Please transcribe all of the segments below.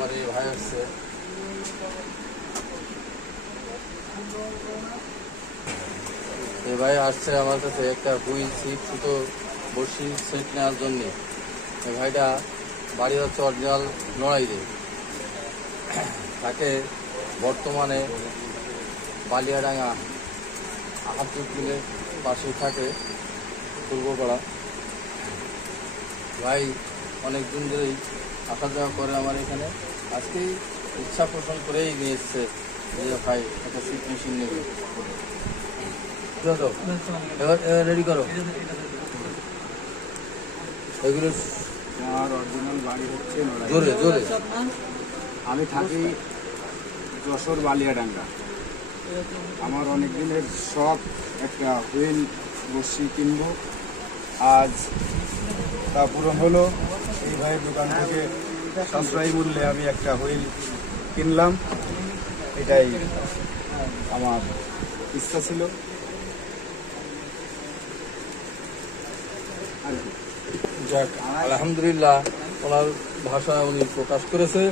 আমার এই ভাই আসছে। এই ভাই আসছে আমার কাছে একটা হুইল সিট সুতো বড়শি সেট নেওয়ার জন্যে। এই ভাইটা বাড়ি হচ্ছে অরিজিনাল নড়াইলে। তাকে বর্তমানে বালিয়াডাঙ্গা আহাতুর মিলের পাশে থাকে পূর্বপাড়া। ভাই অনেক দিন ধরেই আসা যাওয়া করে আমার এখানে। আজকেই ইচ্ছা পোষণ করেই নিয়ে এসছে যে ভাই একটা সিট মেশিন নেবে। এবার রেডি করো এগুলো। আমার অরিজিনাল বাড়ি হচ্ছে নড়াইল। জোরে জোরে। আমি থাকি যশোর বালিয়াডাঙ্গা। আমার অনেক দিনের শখ একটা হুইল বড়শি কিনবো, আজ তা পূরণ হলো। এই ভাইয়ের দোকান থেকে সাশ্রয়ী মূল্যে আমি একটা হুইল কিনলাম। এটাই আমার ইচ্ছা ছিল। যাক আলহামদুলিল্লাহ, ওনার ভাষা উনি প্রকাশ করেছে।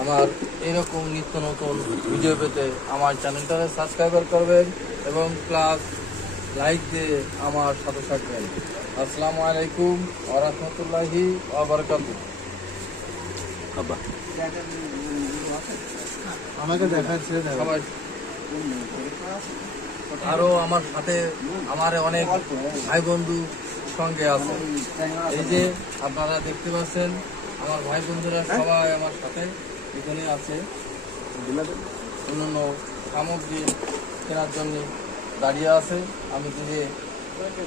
আমার এরকম নিত্য নতুন ভিডিও পেতে আমার চ্যানেলটাকে সাবস্ক্রাইবার করবেন এবং প্লাস লাইক দিয়ে আমার সাথে থাকবেন। আসসালামু আলাইকুম ওয়া রাহমাতুল্লাহি ওয়া বারাকাতুহু। আমাকে দেখাচ্ছে সবাই আরও আমার সাথে আমার অনেক ভাই বন্ধু সঙ্গে আছে। এই যে আপনারা দেখতে পাচ্ছেন আমার ভাই বন্ধুরা সবাই আমার সাথে এখানে আছে। অন্যান্য সামগ্রী কেনার জন্য দাঁড়িয়ে আছে। আমি দিয়ে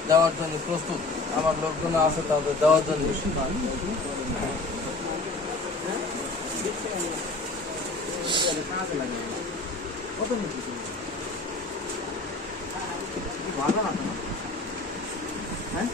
দেওয়ার জন্য প্রস্তুত। আমার লোকজন আছে তাদের দেওয়ার জন্য। হ্যাঁ